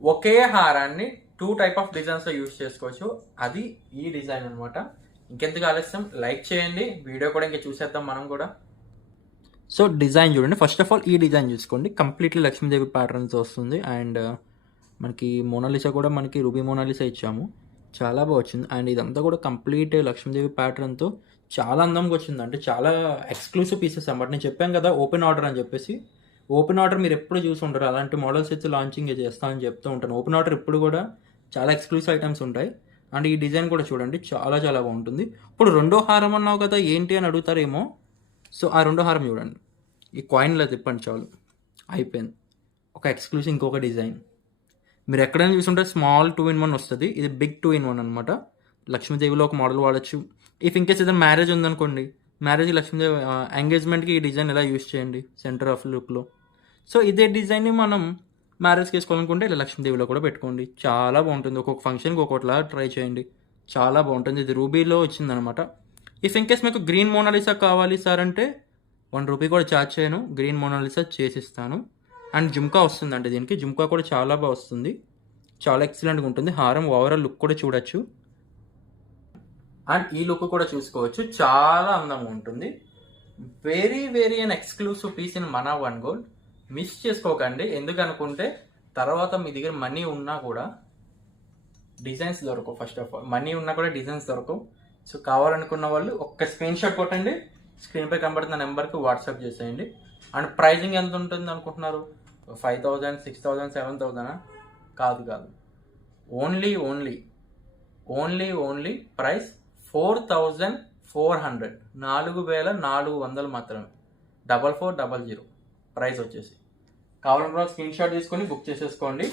ఒకే హారాన్ని 2 type of డిజైన్స్లో use చేసుకోవచ్చు. అది ఈ డిజైన్ అనమాట. ఇంకెందుకు ఆలస్యం, లైక్ చేయండి. వీడియో కూడా ఇంకా చూసేద్దాం మనం కూడా. సో డిజైన్ చూడండి. ఫస్ట్ ఆఫ్ ఆల్ ఈ డిజైన్ చూసుకోండి. కంప్లీట్లీ లక్ష్మీదేవి ప్యాటర్న్స్ వస్తుంది. అండ్ మనకి మోనాలిసా కూడా మనకి రూబీ మోనాలిసా ఇచ్చాము. చాలా బాగా వచ్చింది. అండ్ ఇదంతా కూడా కంప్లీట్ లక్ష్మీదేవి ప్యాటర్న్తో చాలా అందంగా వచ్చింది. అంటే చాలా ఎక్స్క్లూసివ్ పీసెస్ అన్నమాట. నేను చెప్పాను కదా ఓపెన్ ఆర్డర్ అని చెప్పేసి. ఓపెన్ ఆర్డర్ మీరు ఎప్పుడు చూసి ఉంటారు. అలాంటి మోడల్స్ అయితే లాంచింగ్ చేస్తామని చెప్తూ ఉంటాను. ఓపెన్ ఆర్డర్ ఇప్పుడు కూడా చాలా ఎక్స్క్లూసివ్ ఐటమ్స్ ఉంటాయి. అండ్ ఈ డిజైన్ కూడా చూడండి, చాలా చాలా బాగుంటుంది. ఇప్పుడు రెండో హారం అన్నావు కదా ఏంటి అని అడుగుతారేమో. సో ఆ రెండో హారం చూడండి. ఈ కాయిన్లో తిప్పండి చాలు, అయిపోయింది. ఒక ఎక్స్క్లూసివ్ ఇంకొక డిజైన్. మీరు ఎక్కడైనా చూసుంటే స్మాల్ 2-in-1 వస్తుంది. ఇది బిగ్ 2-in-1 అనమాట. లక్ష్మీదేవిలో ఒక మోడల్ వాడచ్చు. ఇఫ్ ఇన్కేస్ ఏదైనా మ్యారేజ్ ఉందనుకోండి, మ్యారేజ్ లక్ష్మీదేవి ఎంగేజ్మెంట్కి ఈ డిజైన్ ఎలా యూస్ చేయండి సెంటర్ ఆఫ్ లుక్లో. సో ఇదే డిజైన్ని మనం మ్యారేజ్కి వేసుకోవాలనుకుంటే ఇలా లక్ష్మీదేవిలో కూడా పెట్టుకోండి. చాలా బాగుంటుంది. ఒక్కొక్క ఫంక్షన్కి ఒక్కొక్కలా ట్రై చేయండి, చాలా బాగుంటుంది. ఇది రూబీలో వచ్చిందనమాట. ఇఫ్ ఇన్కేస్ మీకు గ్రీన్ మోనాలిసా కావాలి సార్ అంటే ₹1 కూడా ఛార్జ్ చేయను, గ్రీన్ మోనాలిసా చేసిస్తాను. అండ్ జుమ్కా వస్తుందండి. దీనికి జుమ్కా కూడా చాలా బాగా వస్తుంది, చాలా ఎక్సలెంట్గా ఉంటుంది. హారం ఓవరాల్ లుక్ కూడా చూడొచ్చు. అండ్ ఈ లుక్ కూడా చూసుకోవచ్చు, చాలా అందంగా ఉంటుంది. Very very and exclusive piece in మన వన్ గోల్డ్. మిస్ చేసుకోకండి. ఎందుకు అనుకుంటే తర్వాత మీ దగ్గర మనీ ఉన్నా కూడా డిజైన్స్ దొరకవు. ఫస్ట్ ఆఫ్ ఆల్ మనీ ఉన్నా కూడా డిజైన్స్ దొరకవు. సో కావాలనుకున్న వాళ్ళు ఒక్క స్క్రీన్ షాట్ కొట్టండి, స్క్రీన్పై కనబడుతున్న నెంబర్కి వాట్సాప్ చేసేయండి. అండ్ ప్రైజింగ్ ఎంత ఉంటుంది అనుకుంటున్నారు? 5,000, 6,000, 7,000? కాదు కాదు. Only only only only price 4,400, 4,400 మాత్రమే. 4400 ప్రైస్ వచ్చేసి. కావాలనుకున్న స్క్రీన్ షాట్ తీసుకొని బుక్ చేసేసుకోండి.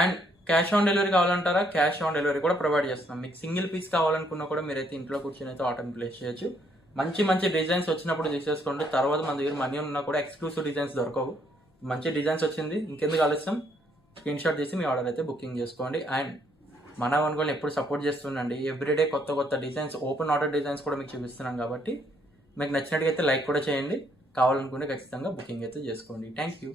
అండ్ క్యాష్ ఆన్ డెలివరీ కావాలంటారా? క్యాష్ ఆన్ డెలివరీ కూడా ప్రొవైడ్ చేస్తున్నాం. మీకు సింగిల్ పీస్ కావాలనుకున్నా కూడా మీరైతే ఇంట్లో కూర్చొని అయితే ఆర్డర్ ప్లేస్ చేయొచ్చు. మంచి మంచి డిజైన్స్ వచ్చినప్పుడు తీసేసుకోండి. తర్వాత మన దగ్గర మనీ ఉన్నా కూడా ఎక్స్క్లూసివ్ డిజైన్స్ దొరకవు. మంచి డిజైన్స్ వచ్చింది, ఇంకెందుకు ఆలస్యం, స్క్రీన్ షాట్ తీసి మీ ఆర్డర్ అయితే బుకింగ్ చేసుకోండి. అండ్ మన వన్ ఎప్పుడు సపోర్ట్ చేస్తుండండి. ఎవ్రీడే కొత్త కొత్త డిజైన్స్, ఓపెన్ ఆర్డర్ డిజైన్స్ కూడా మీకు చూపిస్తున్నాం కాబట్టి మీకు నచ్చినట్టుగా అయితే లైక్ కూడా చేయండి. కావాలనుకుంటే ఖచ్చితంగా బుకింగ్ అయితే చేసుకోండి. Thank you.